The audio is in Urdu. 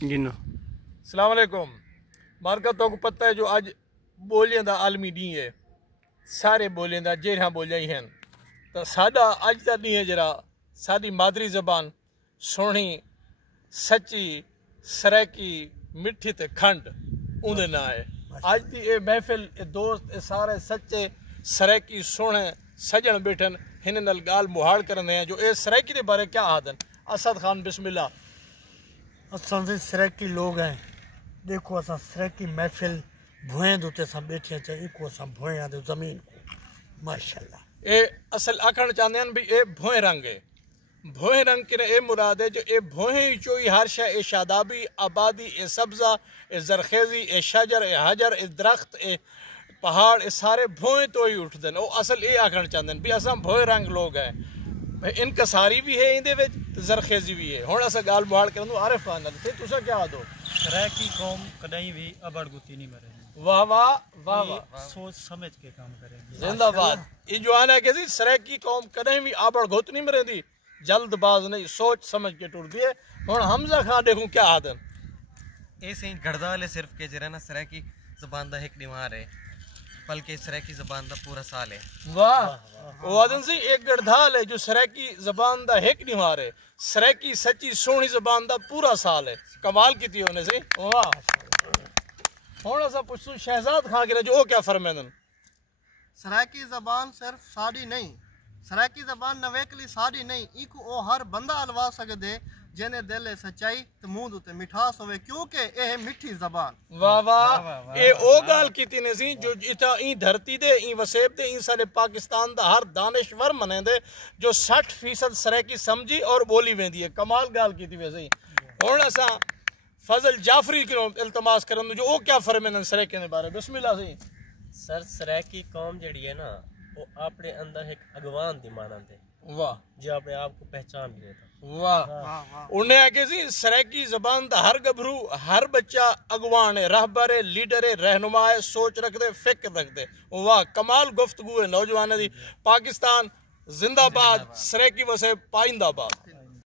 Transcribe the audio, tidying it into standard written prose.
جنو السلام علیکم مارکا تو کو پتہ ہے جو اج بولیاں دا عالمی ڈی ہے سارے بولیاں دا جہاں بولیاں ہی ہیں تو ساڈا اج دا ڈی ہے جڑا ساری مادری زبان سونی سچی سریکی مٹھی تے کھنڈ اون نا ہے اج دی اے محفل اے دوست اے سارے سچے سریکی سونے سجن بیٹھن ہن نال گال مہاڑ کرنے ہیں جو اے سریکی دے بارے کیا آدن اسد خان بسم اللہ اساں سے سریکی لوگ ہیں دیکھو اساں سریکی محفل بھوئیں دوتے ساں بیٹھے چاہیے کو اساں بھوئیں دے زمین کو ماشاءاللہ اے اصل آکھن چاہتے ہیں بھی اے بھوئیں رنگ ہے بھوئیں رنگ کے اے مراد ہے جو اے بھوئیں چوئی ہر شے اے شادابی آبادی اے سبزہ اے زرخیزی اے شجر اے حجر اے درخت اے پہاڑ اے سارے بھوئیں تو ہی اٹھ دن او اصل اے آکھن چاہتے ہیں بھی اساں بھوئیں رنگ لوگ ہیں انکساری بھی ہے اندے وچ زرخیزی بھی ہے ہن اساں گال بہاڑ کرندو عارف خان تے تساں کیا آدو سریکی قوم کدیں بھی ابڑ گتی نہیں مرے واہ واہ واہ واہ سوچ سمجھ کے کام کریں گے زندہ باد یہ جو آنا ہے کہ سریکی قوم کدیں بھی آبڑ گھت نہیں مرے دی جلد باز نہیں سوچ سمجھ کے ٹر دیے ہن حمزہ خان دیکھوں کیا آدن ایسے ہی گھڑدا والے صرف کہ جرا نا سریکی زبان دا ایک دیوار ہے بلکہ سریکی زبان دا پورا سال ہے واہ وہ آدن سی ایک گڑھدال ہے جو سریکی زبان دا ایک نوار ہے سریکی سچی سونی زبان دا پورا سال ہے کمال کی تھی ہونے سے واہ ہن اسا پوچھوں شہزاد خان کے جو کیا فرمائن سرائکی زبان صرف ساڑی نہیں سرائکی زبان نویکلی ساڑی نہیں ایک او ہر بندہ الوا سکدے جنے دل سچائی تے منہ دوتے مٹھاس ہوئے کیونکہ اے مٹھی زبان واہ واہ اے او گال کیتی نے سی جو اتا این دھرتی دے این وسیب دے این سارے پاکستان دا ہر دانشور منے دے جو 60% سرائکی سمجھی اور بولی ویندی ہے کمال گال کیتی ویسے ہی ہن اساں فضل جعفری کو التماس کرن جو او کیا فرمائن سرائکی دے بارے بسم اللہ سی سر سریکی قوم جڑی ہے نا وہ اپنے اندر ایک اگوان دی مانند ہے واہ جو اپنے آپ کو پہچان بھی لیتا واہ انہیں آگے سی سریکی زبان دا ہر گبرو ہر بچہ اگوان ہے رہبر ہے لیڈر ہے رہنما ہے سوچ رکھ دے فکر رکھ دے واہ کمال گفتگو ہے نوجوان دی پاکستان زندہ باد سریکی وسے پائندہ باد